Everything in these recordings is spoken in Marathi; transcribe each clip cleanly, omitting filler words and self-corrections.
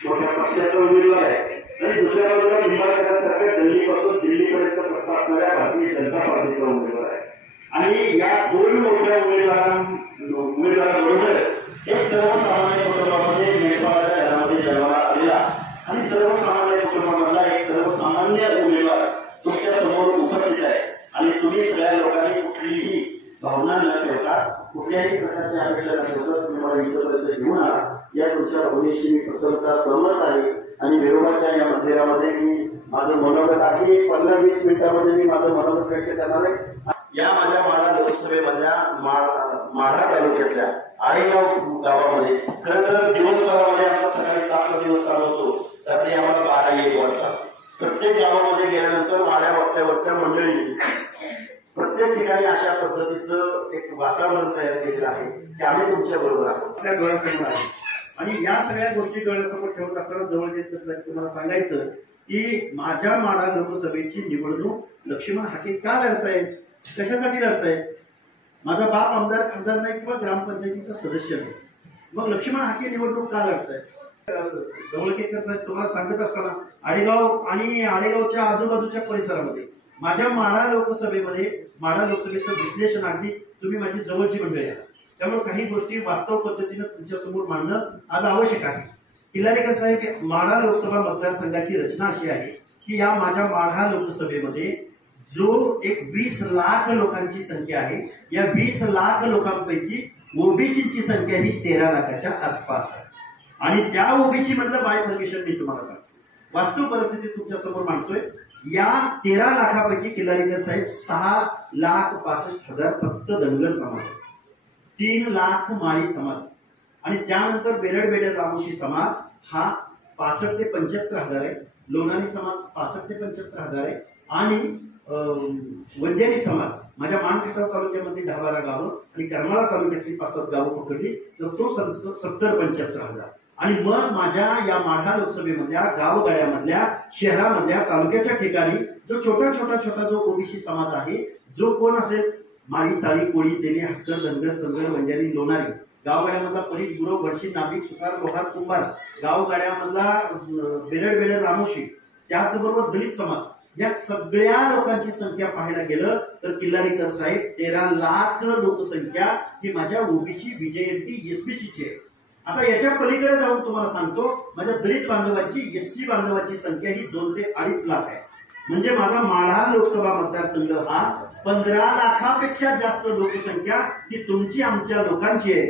मोठ्या पक्षाचा उमेदवार आहे आणि दुसऱ्या बाजूला निंबाळकरांसारख्या दिल्लीपासून दिल्लीपर्यंत सत्ता असणाऱ्या भारतीय जनता पार्टीचा उमेदवार आहे। आणि या दोन मोठ्या उमेदवारांबरोबरच एक सर्वसामान्य कुटुंबामध्ये मेंढपाळाच्या घरामध्ये जन्माला आलेला आणि सर्वसामान्य कुटुंबामधला एक सर्वसामान्य उमेदवार तुमच्या समोर उपस्थित आहे। आणि तुम्ही सगळ्या लोकांनी कुठलीही भावना न ठेवता कुठल्याही प्रकारच्या अपेक्षा न ठेवता तुम्ही मला इथपर्यंत घेऊन आला या तुमच्या भावनेशी मी प्रथमतः सहमत आहे। आणि विरोधाच्या या मंदिरामध्ये मी माझं मनोगत आहे 15-20 मिनिटांमध्ये मी माझं मनोगत व्यक्त करणार आहे। या माझ्या माढा लोकसभेमधल्या माढा तालुक्यातल्या आळेगाव गावामध्ये खरं तर दिवसभरामध्ये आमचा सकाळी 7 दिवस चालू होतो, रात्री आम्हाला 12-1 वाजता प्रत्येक गावामध्ये गेल्यानंतर माढ्या वस्त्यावरच्या मंडळी प्रत्येक ठिकाणी अशा पद्धतीचं एक वातावरण तयार केलेलं आहे की आम्ही तुमच्या बरोबर आहोत, त्या डोळ्यासमोर आहे। आणि या सगळ्या गोष्टी डोळ्यासमोर ठेवत असताना जवळ येत तुम्हाला सांगायचं की माझ्या माढा लोकसभेची निवडणूक लक्ष्मण हाके का लढतायत, कशासाठी लढतायत? माझा बाप आमदार खासदार नाही किंवा ग्रामपंचायतीचा सदस्य नाही, मग लक्ष्मण हाके निवडणूक का लढतायत? जवळकेकर साहेब तुम्हाला सांगत असताना आळेगाव आणि आळेगावच्या आजूबाजूच्या परिसरामध्ये माझ्या माढा लोकसभेमध्ये माढा लोकसभेचं विश्लेषण अगदी तुम्ही माझी जवळची मंडळी आहात, त्यामुळे काही गोष्टी वास्तव पद्धतीने तुमच्या समोर मांडणं आज आवश्यक आहे। किल्लारीकर साहेब, माढा लोकसभा मतदारसंघाची रचना अशी आहे की या माझ्या माढा लोकसभेमध्ये जो एक 20 लाख लोकांची संख्या आहे, या 20 लाख लोकांपैकी ओबीसीची संख्या ही 13 लाखाच्या आसपास आहे। आणि त्या ओबीसी मधलं बायफर्केशन मी तुम्हाला सांगतो, वास्तव परिस्थिती तुमच्या समोर मांडतोय। या 13 लाखापैकी किल्लारीकर साहेब 6,65,000 फक्त धनगर समाज, 3 लाख माळी समाज आणि त्यानंतर बेरड रामोशी समाज हा 65 ते 75,000 आहे, लोणारी समाज 65 ते 75,000 आहे आणि वंजारी समाज माझ्या मानखटाव तालुक्यामध्ये 10-12 गावं आणि करमाळा तालुक्यातली 5-7 गावं पकडली तर तो 70-75,000। आणि मग माझ्या या माढा लोकसभेमधल्या गावगाड्यामधल्या शहरामधल्या तालुक्याच्या ठिकाणी जो छोटा जो ओबीसी समाज आहे, जो कोण असेल माळी साळी कोळी तेली हक्कर धनगर संगर वंजारी लोणारी, गावगाड्यामधला परीख गुरव बडशी नाभिक सुतार लोहार कुंभार, गावगाड्यामधला बेरड रामोशी, त्याचबरोबर दलित समाज, या सगळ्या लोकांची संख्या पाहायला गेलं तर किल्लारीकर साहेब 13 लाख लोकसंख्या ही माझ्या ओबीसी बीजेएमटी एसबीसीची आहे। आता याच्या पलीकडे जाऊन तुम्हाला सांगतो माझ्या दलित बांधवांची एससी बांधवांची संख्या ही 2 ते 2.5 लाख आहे। म्हणजे माझा माढा लोकसभा मतदारसंघ हा 15 लाखापेक्षा जास्त लोकसंख्या ही तुमची आमच्या लोकांची आहे।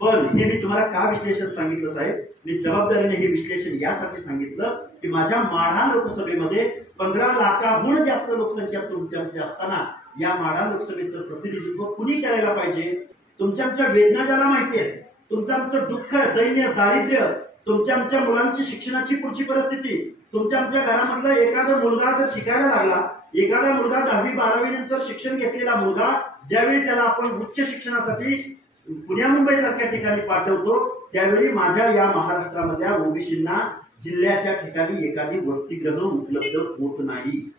पण हे मी तुम्हाला का विश्लेषण सांगितलं साहेब, मी जबाबदारीने हे विश्लेषण यासाठी सांगितलं की माझ्या माढा लोकसभेमध्ये 15 लाखाहून जास्त लोकसंख्या तुमच्या असताना या माढा लोकसभेचं प्रतिनिधित्व कुणी करायला पाहिजे? तुमच्या आमच्या वेदना ज्याला माहिती आहे, तुमचं आमचं दुःख दैन्य दारिद्र्य, तुमच्या आमच्या मुलांची शिक्षणाची पुढची परिस्थिती, तुमच्या आमच्या घरामधला एखादा मुलगा जर शिकायला लागला, एखादा मुलगा 10वी-12वी नंतर शिक्षण घेतलेला मुलगा ज्यावेळी त्याला आपण उच्च शिक्षणासाठी पुण्या मुंबई सारख्या ठिकाणी पाठवतो, त्यावेळी माझ्या या महाराष्ट्रामधल्या ओबीसींना जिल्ह्याच्या ठिकाणी एखादी वसतिगृह उपलब्ध होत नाही।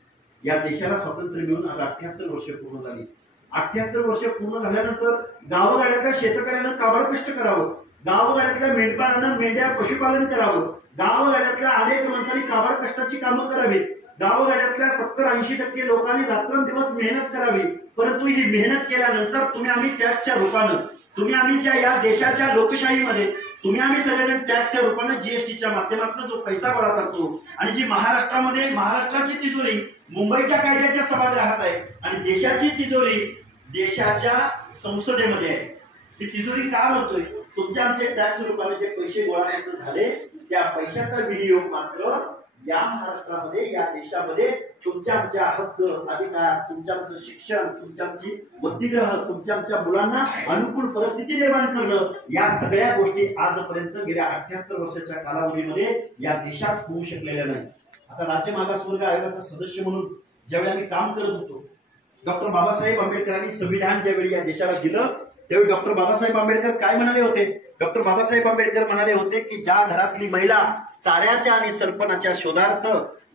या देशाला स्वातंत्र्य मिळून आज 78 वर्ष पूर्ण झाली। 78 वर्ष पूर्ण झाल्यानंतर गावगाड्यातल्या शेतकऱ्यानं काबाड कष्ट करावं, गावगाड्यातल्या मेंढपाळानं मेंढ्या पशुपालन करावं, गावगाड्यातल्या अनेक माणसांनी काबाड कष्टाची कामं करावीत, गावगाड्यातल्या 70-80% लोकांनी रात्रंदिवस मेहनत करावी। परंतु ही मेहनत केल्यानंतर तुम्ही आम्ही टॅक्सच्या रूपानं, तुम्ही आम्ही या देशाच्या लोकशाहीमध्ये तुम्ही आम्ही सगळेजण टॅक्सच्या रूपानं जीएसटीच्या माध्यमातून जो पैसा गोळा करतो आणि जी महाराष्ट्रामध्ये महाराष्ट्राची तिजोरी मुंबईच्या कायद्याच्या सभागृहात आहे आणि देशाची तिजोरी देशाच्या संसदेमध्ये आहे। ही तिजोरी का म्हणतोय? तुमच्या आमचे टॅक्स रूपाने जे पैसे गोळा झाले त्या पैशाचा विनियोग मात्र या महाराष्ट्रामध्ये या देशामध्ये तुमच्या आमच्या हक्क अधिकार तुमच्या आमचं शिक्षण तुमच्या आमची वसतिगृह तुमच्या आमच्या मुलांना अनुकूल परिस्थिती निर्माण करणं या सगळ्या गोष्टी आजपर्यंत गेल्या 78 वर्षाच्या कालावधीमध्ये या देशात होऊ शकलेल्या नाही। आता राज्य मागासवर्ग आयोगाचा सदस्य म्हणून ज्यावेळी आम्ही काम करत होतो डॉक्टर बाबासाहेब आंबेडकरांनी संविधान ज्यावेळी या देशाला दिलं त्यावेळी डॉक्टर बाबासाहेब आंबेडकर काय म्हणाले होते? डॉक्टर बाबासाहेब आंबेडकर म्हणाले होते की ज्या घरातली महिला चाऱ्याच्या आणि सरपणाच्या शोधार्थ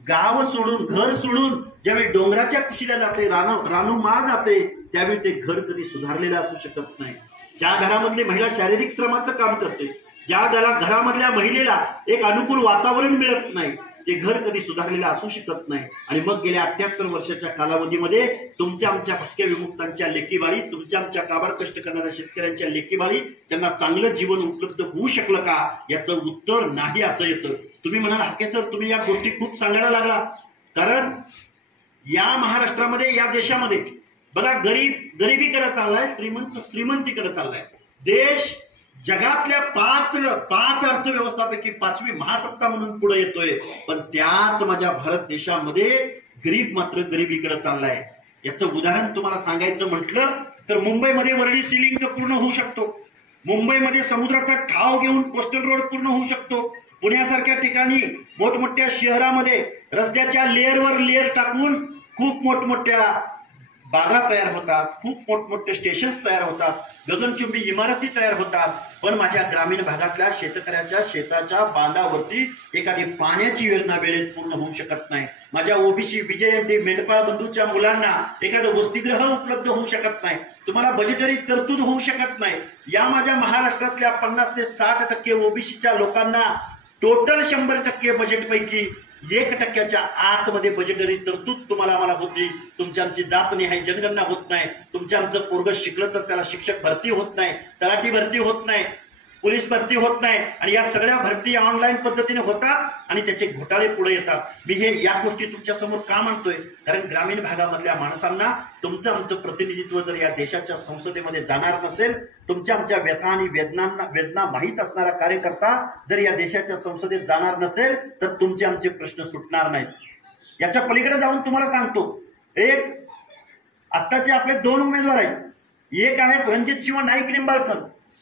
गाव सोडून घर सोडून ज्यावेळी डोंगराच्या कुशीला जाते रानोमाळ जाते त्यावेळी ते घर कधी सुधारलेलं असू शकत नाही। ज्या घरामधली महिला शारीरिक श्रमाचं काम करते ज्या घरामधल्या महिलेला एक अनुकूल वातावरण मिळत नाही ते घर कधी सुधारलेलं असू शकत नाही। आणि मग गेल्या 78 वर्षाच्या कालावधीमध्ये तुमच्या आमच्या भटक्या विमुक्तांच्या लेकीबाळी तुमच्या आमच्या काबाड कष्ट करणाऱ्या शेतकऱ्यांच्या लेकीबाळी त्यांना चांगलं जीवन उपलब्ध होऊ शकलं का याचं उत्तर नाही असं येतं। तुम्ही म्हणाल हाके सर तुम्ही या गोष्टी खूप सांगायला लागला कारण या महाराष्ट्रामध्ये या देशामध्ये बघा गरिबीकडे चाललाय श्रीमंतीकडे चाललाय। देश जगातल्या पाच अर्थव्यवस्थापैकी 5वी महासत्ता म्हणून पुढे येतोय पण त्याच माझ्या भारत देशामध्ये गरीब मात्र गरिबीकडे चाललाय। याचं उदाहरण तुम्हाला सांगायचं म्हटलं तर मुंबईमध्ये वर्ली सी लिंक पूर्ण होऊ शकतो मुंबईमध्ये समुद्राचा ठाव घेऊन कोस्टल रोड पूर्ण होऊ शकतो पुण्यासारख्या ठिकाणी मोठमोठ्या शहरामध्ये रस्त्याच्या लेअरवर लेअर टाकून खूप मोठमोठ्या बागा तयार होतात खूप मोठमोठे स्टेशन्स तयार होतात गगनचुंबी इमारती तयार होतात पण माझ्या ग्रामीण भागातल्या शेतकऱ्याच्या शेताच्या बांधावरती एखादी पाण्याची योजना वेळेत पूर्ण होऊ शकत नाही। माझ्या ओबीसी विजयंती मेंढपाळ बंधूच्या मुलांना एखादं वसतिगृह उपलब्ध होऊ शकत नाही तुम्हाला बजेटरी तरतूद होऊ शकत नाही। या माझ्या महाराष्ट्रातल्या 50 ते 60% ओबीसीच्या लोकांना टोटल 100% बजेटपैकी 1% आतमध्ये बजेटरी तरतूद तुम्हाला आम्हाला होती। तुमच्या आमची जात निहाय जनगणना होत नाही तुमच्या आमचं पोरग शिकलं तर त्याला शिक्षक भरती होत नाही तलाठी भरती होत नाही पोलीस भरती होत नाही आणि या सगळ्या भरती ऑनलाईन पद्धतीने होतात आणि त्याचे घोटाळे पुढे येतात। मी हे या गोष्टी तुमच्या समोर का म्हणतोय कारण ग्रामीण भागामधल्या माणसांना तुमचं आमचं प्रतिनिधित्व जर या देशाच्या संसदेमध्ये जाणार नसेल तुमच्या आमच्या व्यथा आणि वेदना माहीत असणारा कार्यकर्ता जर या देशाच्या संसदेत जाणार नसेल तर तुमचे आमचे प्रश्न सुटणार नाहीत। याच्या पलीकडे जाऊन तुम्हाला सांगतो एक आत्ताचे आपले 2 उमेदवार आहेत एक आहेत रणजित सिंह नाईक निंबाळकर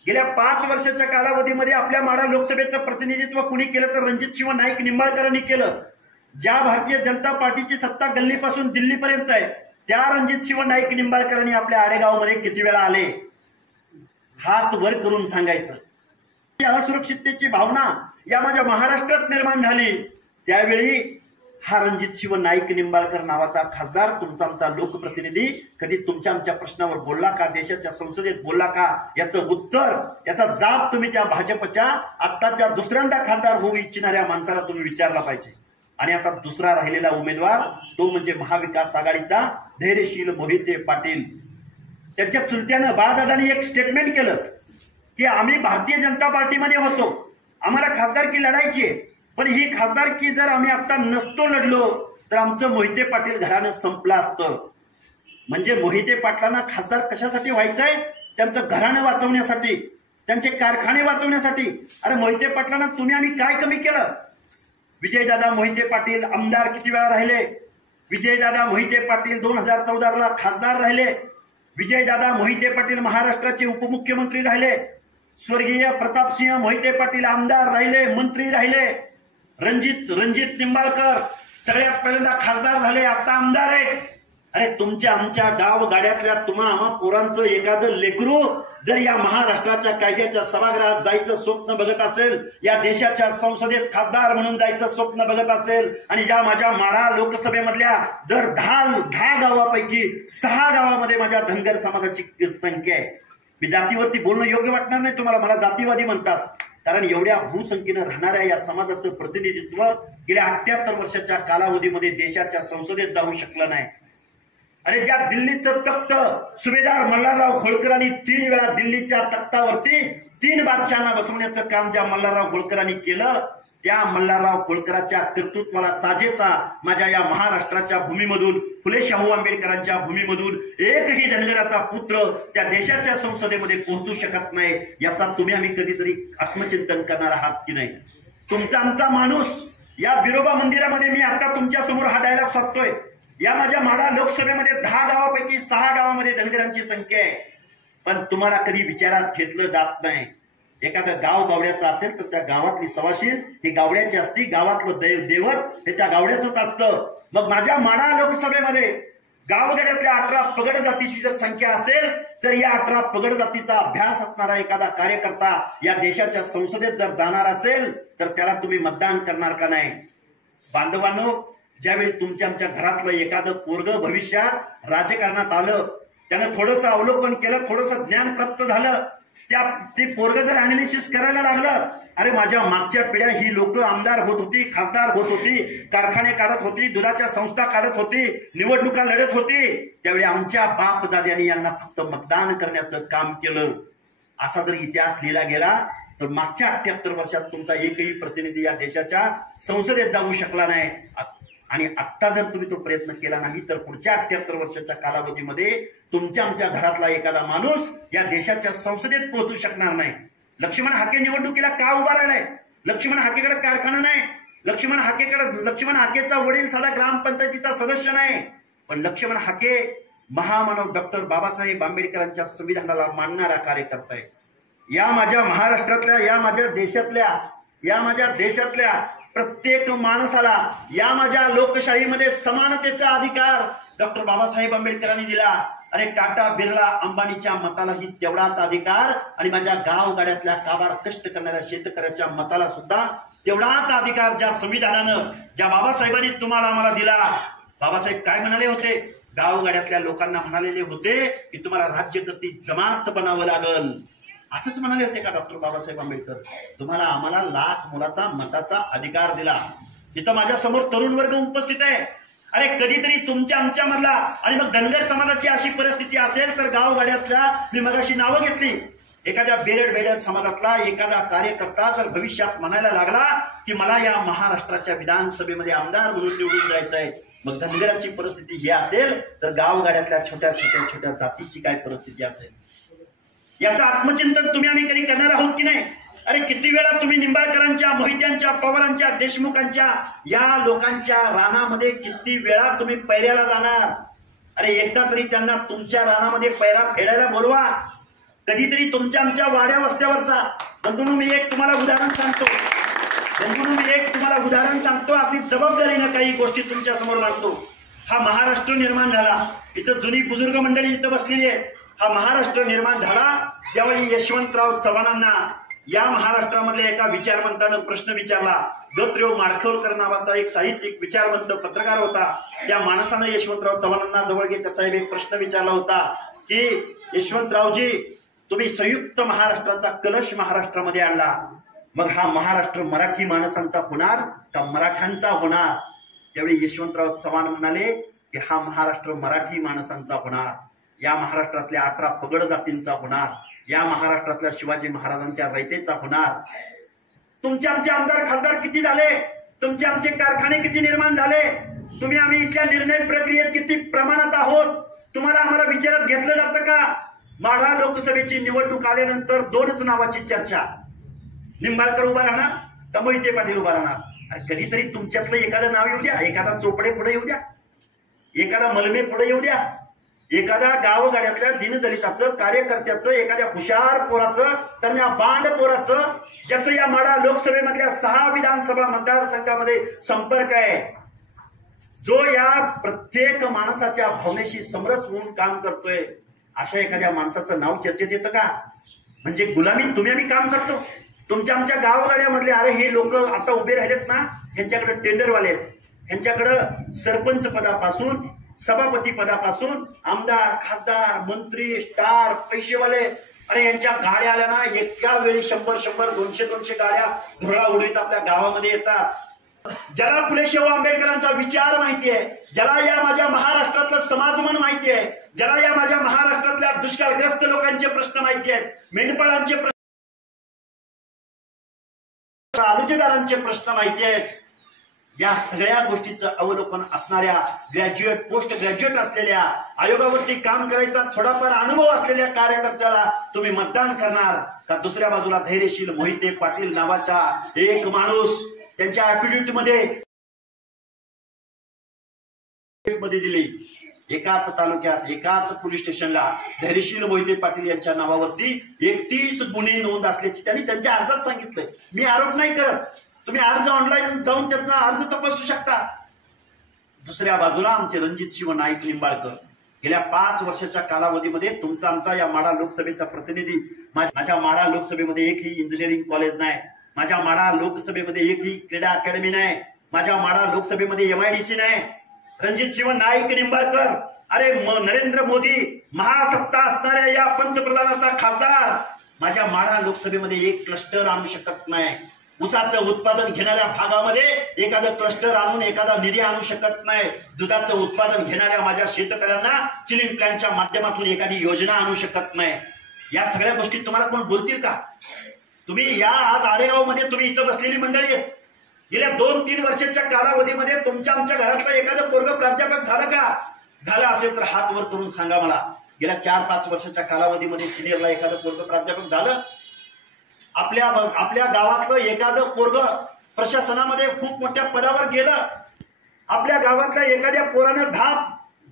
गेल्या 5 वर्षाच्या कालावधीमध्ये आपल्या माढा लोकसभेचं प्रतिनिधित्व कुणी केलं तर रणजित सिंह नाईक निंबाळकरांनी केलं। ज्या भारतीय जनता पार्टीची सत्ता गल्लीपासून दिल्लीपर्यंत आहे त्या रणजित सिंह नाईक निंबाळकरांनी आपल्या आडेगावमध्ये किती वेळा आले हात वर करून सांगायचं। असुरक्षिततेची भावना या माझ्या महाराष्ट्रात निर्माण झाली त्यावेळी हा रणजित सिंह नाईक निंबाळकर नावाचा खासदार तुमचा आमचा लोकप्रतिनिधी कधी तुमच्या आमच्या प्रश्नावर बोलला का देशाच्या संसदेत बोलला का याचं उत्तर याचा जाब तुम्ही त्या भाजपच्या आत्ताच्या दुसऱ्यांदा खासदार होऊ इच्छिणाऱ्या माणसाला तुम्ही विचारला पाहिजे। आणि आता दुसरा राहिलेला उमेदवार तो म्हणजे महाविकास आघाडीचा धैर्यशील मोहिते पाटील। त्याच्या चुलत्यानं बाळदादांनी एक स्टेटमेंट केलं की आम्ही भारतीय जनता पार्टीमध्ये होतो आम्हाला खासदारकी लढायची पण ही खासदारकी जर आम्ही आता नसतो लढलो तर आमचं मोहिते पाटील घराणं संपलं असतं। म्हणजे मोहिते पाटलांना खासदार कशासाठी व्हायचंय त्यांचं घराणं वाचवण्यासाठी त्यांचे कारखाने वाचवण्यासाठी। अरे मोहिते पाटलांना तुम्ही आम्ही काय कमी केलं? विजयदादा मोहिते पाटील आमदार किती वेळा राहिले विजयदादा मोहिते पाटील 2014ला खासदार राहिले विजयदादा मोहिते पाटील महाराष्ट्राचे उपमुख्यमंत्री राहिले स्वर्गीय प्रतापसिंह मोहिते पाटील आमदार राहिले मंत्री राहिले रणजित निंबाळकर सगळ्यात पहिल्यांदा खासदार झाले आता आमदार आहेत। अरे तुमच्या आमच्या गाव गाड्यातल्या तुम्हा आम्हा पोरांचं एखादं लेकरू जर या महाराष्ट्राच्या कायद्याच्या सभागृहात जायचं स्वप्न बघत असेल या देशाच्या संसदेत खासदार म्हणून जायचं स्वप्न बघत असेल आणि या माझ्या माढा लोकसभेमधल्या दर 10 गावापैकी 6 गावामध्ये माझ्या धनगर समाजाची संख्या आहे। मी जातीवरती बोलणं योग्य वाटणार नाही तुम्हाला मला जातीवादी म्हणतात कारण एवढ्या बहुसंख्येनं राहणाऱ्या या समाजाचं प्रतिनिधित्व गेल्या 78 वर्षाच्या कालावधीमध्ये देशाच्या संसदेत जाऊ शकलं नाही। अरे ज्या दिल्लीचं तख्त सुभेदार मल्हारराव होळकरांनी 3 वेळा दिल्लीच्या तख्तावरती 3 बादशहांना बसवण्याचं काम ज्या मल्हारराव होळकरांनी केलं त्या मल्हारराव होळकरांच्या कर्तृत्वाला साजेसा माझ्या या महाराष्ट्राच्या भूमीमधून, फुले शाहू आंबेडकरांच्या भूमीमधून एकही धनगराचा पुत्र त्या देशाच्या संसदेमध्ये पोहोचू शकत नाही, याचा तुम्ही आम्ही कधीतरी आत्मचिंतन करणार आहात की नाही? तुमचा आमचा माणूस या बिरोबा मंदिरामध्ये, मी आता तुमच्या समोर हा डायलॉग साधतोय, या माझ्या माढा लोकसभेमध्ये 10 गावापैकी 6 गावामध्ये धनगरांची संख्या आहे, पण तुम्हाला कधी विचारात घेतलं जात नाही. एखादं गाव गावड्याचं असेल तर त्या गावातली सवाशीण ही गावड्याची असती, गावातलं दैवत हे त्या गावड्याचंच असतं. मग माझ्या माढा लोकसभेमध्ये गावगड्यातल्या 18 पगड जातीची जर संख्या असेल तर या 18 पगड जातीचा अभ्यास असणारा एखादा कार्यकर्ता या देशाच्या संसदेत जर जाणार असेल तर त्याला तुम्ही मतदान करणार का नाही? बांधवांनो, ज्यावेळी तुमच्या आमच्या घरातलं एखादं पोरग भविष्यात राजकारणात आलं, त्यानं थोडंसं अवलोकन केलं, थोडंसं ज्ञान प्राप्त झालं, ते पोरग जर अनालिसिस करायला लागलं, अरे माझ्या मागच्या पिढ्या ही लोक आमदार होत होती, खासदार होत होती, कारखाने काढत होती, दुधाच्या संस्था काढत होती, निवडणुका लढत होती, त्यावेळी आमच्या बापजाद्यांनी यांना फक्त मतदान करण्याचं काम केलं, असा जर इतिहास लिहिला गेला तर मागच्या 78 वर्षात तुमचा एकही प्रतिनिधी या देशाच्या संसदेत जाऊ शकला नाही. आणि आता जर तुम्ही तो प्रयत्न केला नाही तर पुढच्या 78 वर्षाच्या कालावधीमध्ये तुमच्या आमच्या घरातला एखादा माणूस या देशाच्या संसदेत पोहोचू शकणार नाही. लक्ष्मण हाके निवडणुकीला का उभा राहिलाय? लक्ष्मण हाकेकडे कारखाना नाही, लक्ष्मण हाकेचा वडील साधा ग्रामपंचायतीचा सदस्य नाही, पण लक्ष्मण हाके महामानव डॉक्टर बाबासाहेब आंबेडकरांच्या संविधानाला मानणारा कार्यकर्ता आहे. या माझ्या महाराष्ट्रातल्या, या माझ्या देशातल्या प्रत्येक माणसाला या माझ्या लोकशाहीमध्ये समानतेचा अधिकार डॉक्टर बाबासाहेब आंबेडकरांनी दिला. अरे टाटा, बिर्ला, अंबानीच्या मतालाही तेवढाच अधिकार आणि माझ्या गावगाड्यातल्या काबाड कष्ट करणाऱ्या शेतकऱ्याच्या मताला सुद्धा तेवढाच अधिकार ज्या संविधानानं, ज्या बाबासाहेबांनी तुम्हाला आम्हाला दिला. बाबासाहेब काय म्हणाले होते? गावगाड्यातल्या लोकांना म्हणालेले होते की तुम्हाला राज्यकर्ती जमात बनावं लागल. असंच म्हणाले होते का डॉक्टर बाबासाहेब आंबेडकर? तुम्हाला आम्हाला लाख मुलाचा मताचा अधिकार दिला. इथं माझ्या समोर तरुण वर्ग उपस्थित आहे. अरे कधीतरी तुमच्या आमच्या मधला आणि मग धनगर समाजाची अशी परिस्थिती असेल तर गावगाड्यातल्या, मी मगाशी नावं घेतली, एखाद्या बेडर समाजातला एखादा कार्यकर्ता जर भविष्यात म्हणायला लागला की मला या महाराष्ट्राच्या विधानसभेमध्ये आमदार म्हणून निवडून जायचं आहे, मग धनगरांची परिस्थिती ही असेल तर गावगाड्यातल्या छोट्या जातीची काय परिस्थिती असेल? याचं आत्मचिंतन तुम्ही आम्ही कधी करणार आहोत की नाही? अरे किती वेळा तुम्ही निंबाळकरांच्या, मोहित्यांच्या, पवारांच्या, देशमुखांच्या या लोकांच्या रानामध्ये किती वेळा तुम्ही पैऱ्याला जाणार? अरे एकदा तरी त्यांना तुमच्या रानामध्ये पैरा फेडायला बोलवा. कधीतरी तुमच्या आमच्या वाड्या वस्त्यावरचा बंधूंनो, मी एक तुम्हाला उदाहरण सांगतो, आपली जबाबदारीनं काही गोष्टी तुमच्या समोर मांडतो. हा महाराष्ट्र निर्माण झाला, इथं जुनी बुजुर्ग मंडळी इथं बसलेली आहे. हा महाराष्ट्र निर्माण झाला त्यावेळी यशवंतराव चव्हाणांना या महाराष्ट्रामधल्या एका विचारवंतानं प्रश्न विचारला. दत्तरेव माडखोलकर नावाचा एक साहित्यिक, विचारवंत, पत्रकार होता. त्या माणसानं यशवंतराव चव्हाणांना जवळ घेत साहेब एक प्रश्न विचारला होता की यशवंतरावजी, तुम्ही संयुक्त महाराष्ट्राचा कलश महाराष्ट्रामध्ये आणला, मग हा महाराष्ट्र मराठी माणसांचा होणार का मराठ्यांचा होणार? त्यावेळी यशवंतराव चव्हाण म्हणाले की हा महाराष्ट्र मराठी माणसांचा होणार, या महाराष्ट्रातल्या 18 पगड जातींचा होणार, या महाराष्ट्रातल्या शिवाजी महाराजांच्या रयतेचा होणार. तुमचे आमचे आमदार खासदार किती झाले? तुमचे आमचे कारखाने किती निर्माण झाले? तुम्ही आम्ही इथल्या निर्णय प्रक्रियेत किती प्रमाणात आहोत? तुम्हाला आम्हाला विचारात घेतलं जातं का? माढा लोकसभेची निवडणूक आल्यानंतर 2च नावाची चर्चा, निंबाळकर उभा राहणार का मोहिते पाटील उभा राहणार? अरे कधीतरी तुमच्यातलं एखादं नाव येऊ द्या, एखादा चोपडे पुढे येऊ द्या, एखादा मलमे पुढे येऊ द्या, एखाद्या गावगाड्यातल्या दीनदलिताचं, कार्यकर्त्याचं, एखाद्या हुशार पोराचं, तर या बांड पोराचं, ज्याचं या माढा लोकसभेमधल्या 6 विधानसभा मतदारसंघामध्ये संपर्क आहे, जो या प्रत्येक माणसाच्या भावनेशी समरस होऊन काम करतोय, अशा एखाद्या माणसाचं नाव चर्चेत येतं का? म्हणजे गुलामीत तुम्ही आम्ही काम करतो. तुमच्या आमच्या गावगाड्यामधले, अरे हे लोक आता उभे राहिलेत ना, ह्यांच्याकडे टेंडरवाले आहेत, ह्यांच्याकडं सरपंच पदापासून, सभापती पदापासून, आमदार, खासदार, मंत्री, स्टार, पैसेवाले, अरे यांच्या गाड्या आल्या ना एका वेळी 100 200 गाड्या धुरळा उडीत आपल्या गावामध्ये येतात. ज्याला फुले शाहू आंबेडकरांचा विचार माहिती आहे, ज्याला या माझ्या महाराष्ट्रातलं समाजमन माहिती आहे, ज्याला या माझ्या महाराष्ट्रातल्या दुष्काळग्रस्त लोकांचे प्रश्न माहिती आहेत, मेंढपाळांचे प्रश्न तालुकेदारांचे प्रश्न माहिती आहेत, या सगळ्या गोष्टीचं अवलोकन असणाऱ्या ग्रॅज्युएट पोस्ट ग्रॅज्युएट असलेल्या आयोगावरती काम करायचा थोडाफार अनुभव असलेल्या कार्यकर्त्याला तुम्ही मतदान करणार का दुसऱ्या बाजूला धैर्यशील मोहिते पाटील नावाचा एक माणूस त्यांच्या ऍफिडेव्हिट मध्ये दिली, एकाच तालुक्यात एकाच पोलीस स्टेशनला धैर्यशील मोहिते पाटील यांच्या नावावरती 31 गुन्हे नोंद असल्याची त्यांनी त्यांच्या अर्जात सांगितलंय. मी आरोप नाही करत, तुम्ही अर्ज ऑनलाईन जाऊन त्यांचा अर्ज तपासू शकता. दुसऱ्या बाजूला आमचे रणजित सिंह नाईक निंबाळकर गेल्या 5 वर्षाच्या कालावधीमध्ये तुमचा आमचा या माढा लोकसभेचा प्रतिनिधी, माझ्या माढा लोकसभेमध्ये एकही इंजिनिअरिंग कॉलेज नाही, माझ्या माढा लोकसभेमध्ये एकही क्रीडा अकॅडमी नाही, माझ्या माढा लोकसभेमध्ये MIDC नाही. रणजित सिंह नाईक निंबाळकर, अरे नरेंद्र मोदी महासत्ता असणाऱ्या या पंतप्रधानाचा खासदार माझ्या माढा लोकसभेमध्ये एक क्लस्टर आणू शकत नाही. ऊसाचं उत्पादन घेणाऱ्या भागामध्ये एखादं क्लस्टर आणून एखादा निधी आणू शकत नाही. दुधाचं उत्पादन घेणाऱ्या माझ्या शेतकऱ्यांना चिलिंग प्लॅनच्या माध्यमातून एखादी योजना आणू शकत नाही. या सगळ्या गोष्टी तुम्हाला कोण बोलतील का? तुम्ही या आज आडेगाव मध्ये तुम्ही इथं बसलेली मंडळी आहेत, गेल्या 2-3 वर्षाच्या कालावधीमध्ये तुमच्या आमच्या घरातलं एखादं पोरगं प्राध्यापक झालं का? झालं असेल तर हात वर करून सांगा मला. गेल्या 4-5 वर्षाच्या कालावधीमध्ये सिनियरला एखादं पोरगं प्राध्यापक झालं? आपल्या गावातलं एखादं पोरगं प्रशासनामध्ये खूप मोठ्या पदावर गेलं? आपल्या गावातल्या एखाद्या पोरानं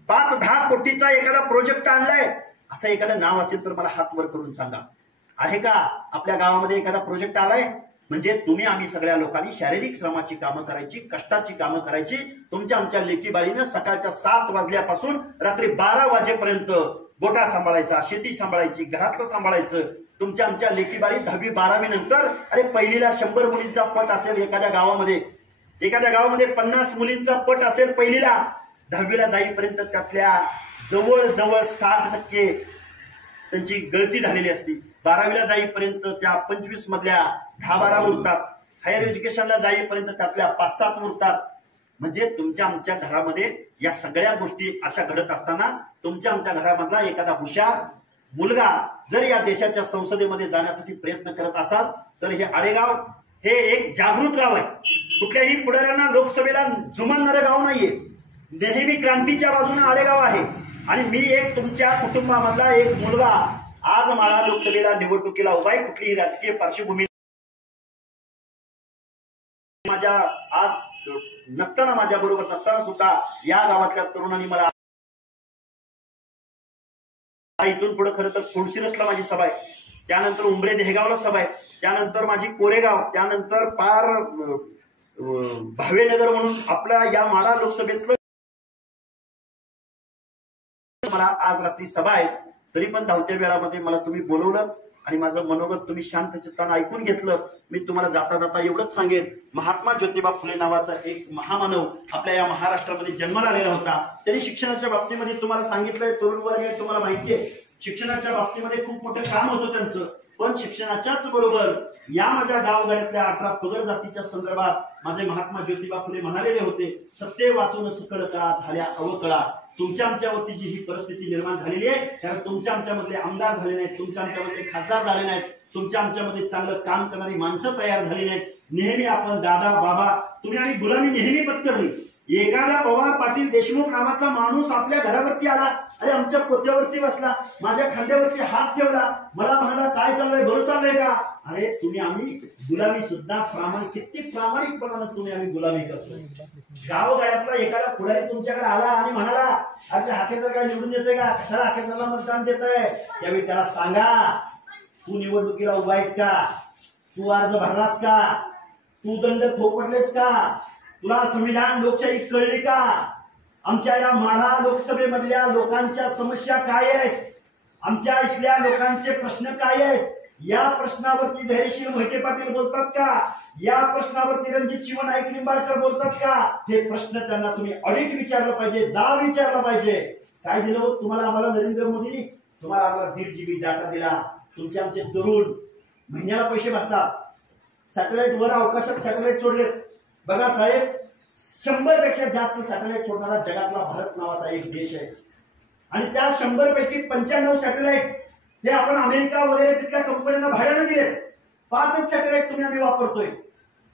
5-10 कोटीचा एखादा प्रोजेक्ट आणलाय असं एखादं नाव असेल तर मला हात वर करून सांगा. आहे का आपल्या गावामध्ये एखादा प्रोजेक्ट आलाय? म्हणजे तुम्ही आम्ही सगळ्या लोकांनी शारीरिक श्रमाची कामं करायची, कष्टाची कामं करायची. तुमच्या आमच्या लेकीबाळीनं सकाळच्या 7 वाजल्यापासून रात्री 12 वाजेपर्यंत गोटा सांभाळायचा, शेती सांभाळायची, घरातलं सांभाळायचं. तुमच्या आमच्या लेकीबाळी 10वी-12वी नंतर अरे पहिलीला 100 मुलींचा पट असेल एखाद्या गावामध्ये 50 मुलींचा पट असेल पहिलीला, 10वीला जाईपर्यंत त्यातल्या जवळजवळ 60% त्यांची गळती झालेली असती. 12वीला जाईपर्यंत त्या 25 मधल्या 10-12 उरतात. हायर एज्युकेशनला जाईपर्यंत त्यातल्या 5-7 उरतात. म्हणजे तुमच्या आमच्या घरामध्ये या सगळ्या गोष्टी अशा घडत असताना तुमच्या आमच्या घरामधला एखादा हुशार मुलगा जर या देशाच्या संसदेमध्ये जाण्यासाठी प्रयत्न करत असाल तर हे आडेगाव हे एक जागृत गाव आहे. कुठल्याही पुढाऱ्यांना लोकसभेला जुमानणारं गाव नाहीये. नेहमी क्रांतीच्या बाजूने आडेगाव आहे. आणि मी एक तुमच्या कुटुंबामधला एक मुलगा आज माढा लोकसभेला निवडणुकीला उभा आहे. कुठलीही राजकीय पार्श्वभूमी माझ्या आज नसताना, माझ्या बरोबर नसताना सुद्धा या गावातल्या तरुणांनी मला इथून पुढे खरं तर कोळशिरसला माझी सभा आहे, त्यानंतर उंबरे देहगावला सभा आहे, त्यानंतर माझी कोरेगाव, त्यानंतर पार भावेनगर म्हणून आपल्या या माढा लोकसभेतलं मला आज रात्री सभा आहे. तरी पण धावत्या वेळामध्ये मला तुम्ही बोलवलं आणि माझं मनोगत तुम्ही शांत चित्तानं ऐकून घेतलं. मी तुम्हाला जाता जाता एवढंच सांगेन, महात्मा ज्योतिबा फुले नावाचा एक महामानव आपल्या या महाराष्ट्रामध्ये जन्माला आलेला होता. त्यांनी शिक्षणाच्या बाबतीमध्ये तुम्हाला सांगितलंय, तरुण वर्ग आहे तुम्हाला माहिती आहे, शिक्षणाच्या बाबतीमध्ये खूप मोठं काम होतं त्यांचं. पण शिक्षणाच्याच बरोबर या माझ्या गावगाड्यातल्या 18 पगड जातीच्या संदर्भात माझे महात्मा ज्योतिबा फुले म्हणालेले होते, सत्य वाचून सकळ का झाल्या अवकळा. तुमच्या आमच्यावरती जी ही परिस्थिती निर्माण झालेली आहे कारण तुमच्या आमच्यामधले आमदार झाले नाहीत, तुमच्या आमच्यामधले खासदार झाले नाहीत, तुमच्या आमच्यामध्ये चांगलं काम करणारी माणसं तयार झाली नाहीत. नेहमी आपण दादा बाबा तुम्ही आणि गुलामी नेहमी पत्करली. एखादा पवार पाटील देशमुख नावाचा माणूस आपल्या घरावरती आला, अरे आमच्या पोत्यावरती बसला, माझ्या खांद्यावरती हात ठेवला, मला म्हणाला काय चाललंय, बरं चाललंय का? अरे तुम्ही आम्ही गुलामी सुद्धा किती प्रामाणिकपणानं तुम्ही आम्ही गुलामी करतो. गावगाड्यातला एखादा पुढारी तुमच्याकडे आला आणि म्हणाला अरे हाकेसर काय निवडून देतोय का, कशाला हाकेसरला मतदान देतोय, त्यावेळी त्याला सांगा तू निवडणुकीला उभा आहेस का, तू अर्ज भरलास का, तू दंड थोपटलेस का, तुला संविधान लोकशाही कळली का, आमच्या या माढा लोकसभेमधल्या लोकांच्या समस्या काय आहेत, आमच्या इथल्या लोकांचे प्रश्न काय आहेत, या प्रश्नावरती धैर्यशील मोहिते पाटील बोलतात का, या प्रश्नावरती रणजित सिंह नाईक निंबाळकर बोलतात का? हे प्रश्न त्यांना तुम्ही ऑडिट विचारलं पाहिजे, जाब विचारलं पाहिजे. काय दिलं तुम्हाला आम्हाला नरेंद्र मोदींनी? तुम्हाला आम्हाला 1.5 GB डाटा दिला. तुमचे आमचे तरुण महिन्याला पैसे भरतात, सॅटेलाइट वर अवकाशात सॅटेलाइट सोडलेत. बघा साहेब, 100 पेक्षा जास्त सॅटेलाइट सोडणारा जगातला भारत नावाचा एक देश आहे आणि त्या 100 पैकी 95 सॅटेलाइट हे आपण अमेरिका वगैरे तिथल्या कंपन्यांना भाड्याने दिलेत. 5च सॅटेलाइट तुम्ही आम्ही वापरतोय.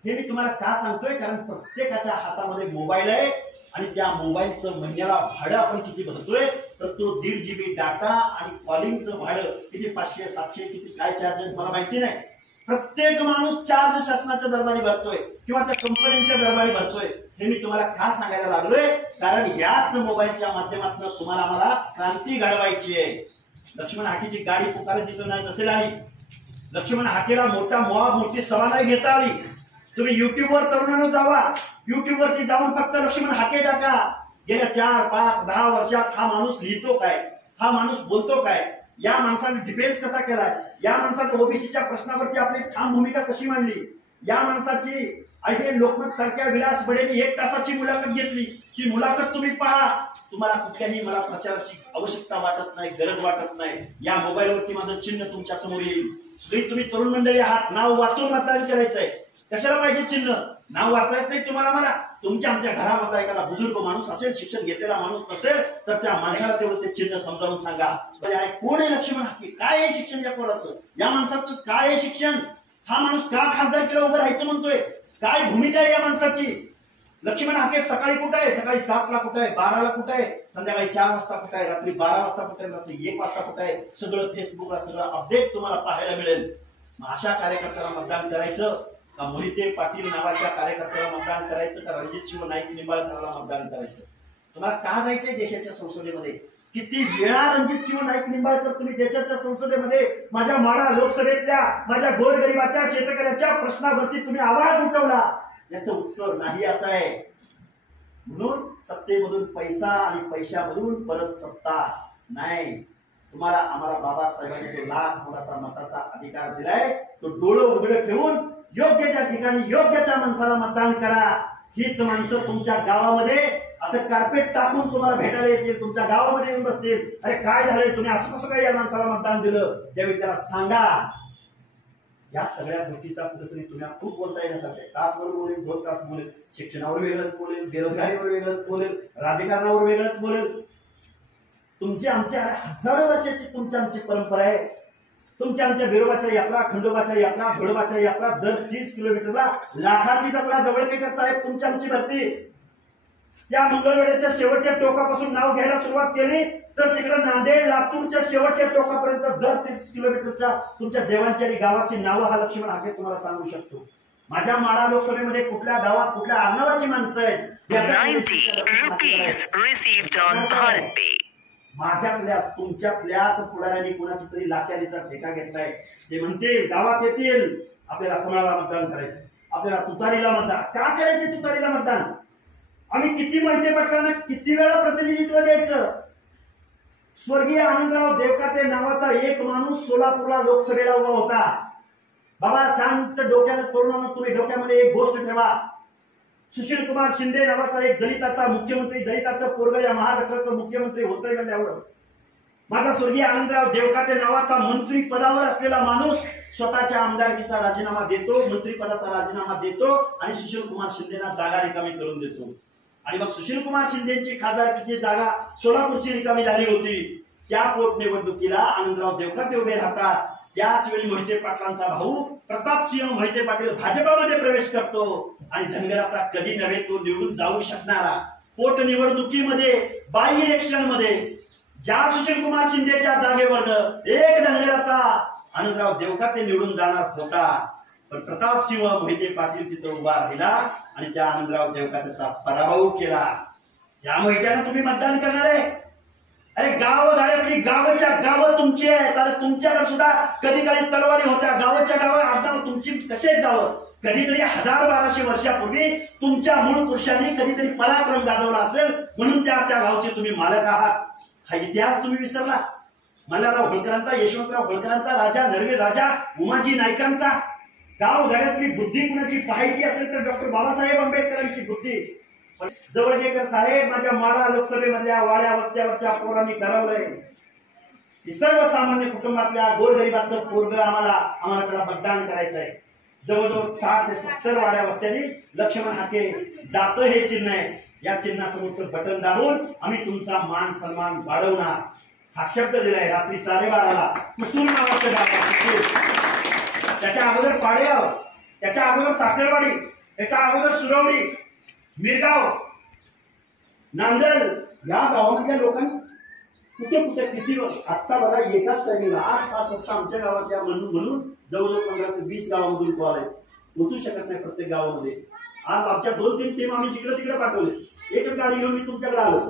हे मी तुम्हाला का सांगतोय, कारण प्रत्येकाच्या हातामध्ये मोबाईल आहे आणि त्या मोबाईलचं महिन्याला भाडं आपण किती भरतोय, तर तो 1.5 GB डाटा आणि कॉलिंगचं भाडं किती 500 700 किती काय चार्ज मला माहिती नाही. प्रत्येक माणूस चार्ज शासनाच्या दरबारी भरतोय किंवा त्या कंपन्यांच्या दरबारी भरतोय. हे मी तुम्हाला का सांगायला लागलोय, कारण याच मोबाईलच्या माध्यमातून तुम्हाला आम्हाला क्रांती घडवायची आहे. लक्ष्मण हाकेची गाडी पुकारत दिसत नाही नसेल आली, लक्ष्मण हाकेला मोठी सभा नाही घेता आली. तुम्ही युट्यूबवर तरुणांनो जावा, युट्यूबवरती जाऊन फक्त लक्ष्मण हाके टाका. गेल्या 4 5 10 वर्षात हा माणूस लिहितो काय, हा माणूस बोलतो काय, या माणसाने डिफेन्स कसा केलाय, या माणसाने ओबीसीच्या प्रश्नावरती आपली ठाम भूमिका कशी मांडली, या माणसाची IBN लोकमत सारख्या विलास बडेंनी 1 तासाची मुलाखत घेतली. ती मुलाखत तुम्ही पहा, तुम्हाला कुठल्याही मला प्रचाराची आवश्यकता वाटत नाही, गरज वाटत नाही. या मोबाईलवरती माझं चिन्ह तुमच्या समोर येईल. तुम्ही तरुण मंडळी आहात, नाव वाचून मतदान करायचंय. कशाला पाहिजे चिन्ह, नाव वाचता येत नाही तुम्हाला, मला तुमच्या आमच्या घरामधला एखादा बुजुर्ग माणूस असेल, शिक्षण घेतलेला माणूस नसेल तर त्या माणसाला तेवढं ते चिन्ह समजावून सांगा. कोण आहे लक्ष्मण हाके, काय आहे शिक्षण या पोराचं, या माणसाचं काय आहे शिक्षण, हा माणूस का खासदारकीला उभं राहायचं म्हणतोय, काय भूमिका आहे या माणसाची. लक्ष्मण हाके सकाळी कुठे आहे, सकाळी 7 ला कुठे आहे, 12 ला कुठे आहे, संध्याकाळी 4 वाजता कुठे आहे, रात्री 12 वाजता कुठे आहे, रात्री 1 वाजता कुठे आहे, सगळं फेसबुकला सगळं अपडेट तुम्हाला पाहायला मिळेल. मग अशा कार्यकर्त्याला मतदान करायचं का मोहिते पाटील नावाच्या कार्यकर्त्याला मतदान करायचं का रणजित नाईक निंबाळकरला मतदान करायचं. तुम्हाला का जायचंय देशाच्या संसदेमध्ये, किती वेळा रणजित नाईक निंबाळकर तुम्ही देशाच्या संसदेमध्ये माझ्या माढा लोकसभेतल्या माझ्या गोरगरिबाच्या शेतकऱ्याच्या प्रश्नावरती तुम्ही आवाज उठवला, याचं उत्तर नाही असं आहे. म्हणून सत्तेमधून पैसा आणि पैशामधून परत सत्ता नाही. तुम्हाला आम्हाला बाबासाहेबांनी जो लाख मोलाचा मताचा अधिकार दिलाय, तो डोळं उघडं ठेवून योग्य त्या ठिकाणी योग्य त्या माणसाला मतदान करा. हीच माणसं तुमच्या गावामध्ये असं कार्पेट टाकून तुम्हाला भेटायला येतील, तुमच्या गावामध्ये येऊन बसतील. अरे काय झालंय, तुम्ही असं कसं काय या माणसाला मतदान दिलं, त्यावेळी त्याला सांगा. या सगळ्या गोष्टीचा कुठेतरी तुम्ही खूप बोलता येण्यासारखे, तासभर बोलेल, 2 तास बोलेल, शिक्षणावर वेगळंच बोलेल, बेरोजगारीवर वेगळंच बोलेल, राजकारणावर वेगळंच बोलेल. तुमची आमच्या हजारो वर्षाची तुमच्या आमची परंपरा आहे. तुमच्या आमच्या बिरोबाच्या यात्रा, खंडोबाच्या यात्रा, घोडोबाच्या यात्रा, दर 30 किलोमीटरला लाखाची जत्रा जवळकेकर साहेब तुमच्या आमची भरती. या मंगळवेढ्याच्या शेवटच्या टोकापासून नाव घ्यायला सुरुवात केली तर तिकडे नांदेड लातूरच्या शेवटच्या टोकापर्यंत दर 30 किलोमीटरच्या तुमच्या देवांची आणि गावाची नावं हा लक्ष्मण हाके तुम्हाला सांगू शकतो. माझ्या माढा लोकसभेमध्ये कुठल्या गावात कुठल्या आडनावाची माणसं आहेत, माझ्यातल्याच तुमच्यातल्याच पुढाऱ्यांनी कुणाची तरी लाचारीचा ठेका घेतलाय. ते म्हणतील गावात येतील आपल्याला कोणाला मतदान करायचं, आपल्याला तुतारीला मतदान का करायचं, तुतारीला मतदान. आम्ही किती मोहिते पाटलांना किती वेळा प्रतिनिधित्व द्यायचं. स्वर्गीय आनंदराव देवकाते नावाचा एक माणूस सोलापूरला लोकसभेला उभा होता. बाबा शांत डोक्याने तरुणांना तुम्ही डोक्यामध्ये एक गोष्ट ठेवा, सुशील कुमार शिंदे नावाचा एक दलिताचा मुख्यमंत्री, दलिताचं पोरग या महाराष्ट्राचं मुख्यमंत्री होतोय का त्यावर. माझा स्वर्गीय आनंदराव देवकाते नावाचा मंत्री पदावर असलेला माणूस स्वतःच्या आमदारकीचा राजीनामा देतो, मंत्रीपदाचा राजीनामा देतो आणि सुशील कुमार शिंदेना जागा रिकामी करून देतो. आणि मग सुशील कुमार शिंदेची खासदारकीची जागा सोलापूरची रिकामी झाली होती. त्या पोटनिवडणुकीला आनंदराव देवकाते उभे राहतात. त्याच वेळी मोहिते पाटलांचा भाऊ प्रतापसिंह मोहिते पाटील भाजपामध्ये प्रवेश करतो आणि धनगराचा कधी नव्हे तो निवडून जाऊ शकणारा पोटनिवडणुकीमध्ये बाय इलेक्शन मध्ये ज्या सुशील कुमार शिंदेच्या जागेवर एक धनगराचा आनंदराव देवकाते निवडून जाणार होता, पण प्रतापसिंह मोहिते पाटील तिथं उभा राहिला आणि त्या आनंदराव देवकातेचा पराभव केला. त्यामुळे त्यानं तुम्ही मतदान करणार आहे. अरे गावगाड्यातली गावच्या गावं तुमची आहेत. अरे तुमच्याकडे सुद्धा कधी काळी तलवारी होत्या, गावाच्या गावं आडनाव तुमची कशी आहेत गावं. कधीतरी 1000-1200 वर्षापूर्वी तुमच्या मूळ पुरुषांनी कधीतरी पराक्रम गाजवला असेल म्हणून त्या गावचे तुम्ही मालक आहात. हा इतिहास तुम्ही विसरला. मल्हारराव होळकरांचा, यशवंतराव होळकरांचा, राजा नरवे राजा उमाजी नाईकांचा. गावगाड्यातली बुद्धी कुणाची पाहायची असेल तर डॉक्टर बाबासाहेब आंबेडकरांची बुद्धी. जवळकेकर साहेब माझ्या माढा लोकसभेमधल्या वाड्या वस्त्यावरच्या पोरांनी ठरवलंय की सर्वसामान्य कुटुंबातल्या गोरगरिबाचं पोरग आम्हाला त्याला मतदान करायचंय. जवळजवळ 60 ते 70 वाड्या वस्त्यांनी लक्ष्मण हाके जातं हे चिन्ह आहे. या चिन्हासमोरचं बटन दाबून आम्ही तुमचा मान सन्मान वाढवणार हा शब्द दिलाय. रात्री 12:30ला कुसूर नावाचं गाव, त्याच्या अगोदर पाड्यावर त्याच्या अगोदर साखरवाडी, त्याच्या अगोदर सुरवडी, मिरगाव, नांदल या गावामधल्या लोकांनी कुठे कुठे किती आत्ता बघा एकाच टायमिंगला 8-5 वाजता आमच्या गावात या म्हणून जवळजवळ 15 ते 20 गावामधून कॉल आहेत. पोहोचू शकत नाही प्रत्येक गावामध्ये. आज आमच्या 2-3 टीम आम्ही जिकडे तिकडे पाठवले. एकच गाडी घेऊन मी तुमच्याकडे आलो.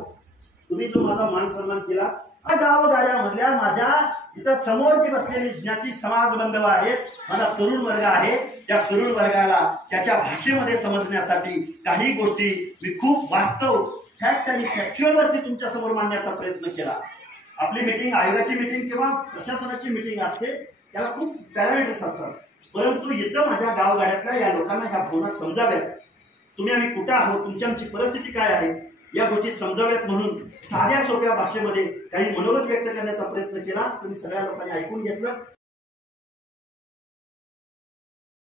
तुम्ही जो माझा मान सन्मान केला. गावगाड्यामधल्या माझ्या इथं समोरची बसलेली ज्ञाती समाज बांधव आहेत, माझा तरुण वर्ग आहे, त्या तरुण वर्गाला त्याच्या भाषेमध्ये समजण्यासाठी काही गोष्टी मी खूप वास्तव फॅक्ट आणि फॅक्च्युअल वरती तुमच्या समोर मांडण्याचा प्रयत्न केला. आपली मीटिंग, आयोगाची मीटिंग किंवा प्रशासनाची मीटिंग असते, त्याला खूप पॅरामीटर्स असतात. परंतु इथं माझ्या गावगाड्यातल्या या लोकांना ह्या भावना समजाव्यात. तुम्ही आम्ही कुठं आहोत, तुमची आमची परिस्थिती काय आहे या गोष्टी समजाव्यात म्हणून साध्या सोप्या भाषेमध्ये काही मनोगत व्यक्त करण्याचा प्रयत्न केला. तुम्ही सगळ्या लोकांनी ऐकून घेतलं.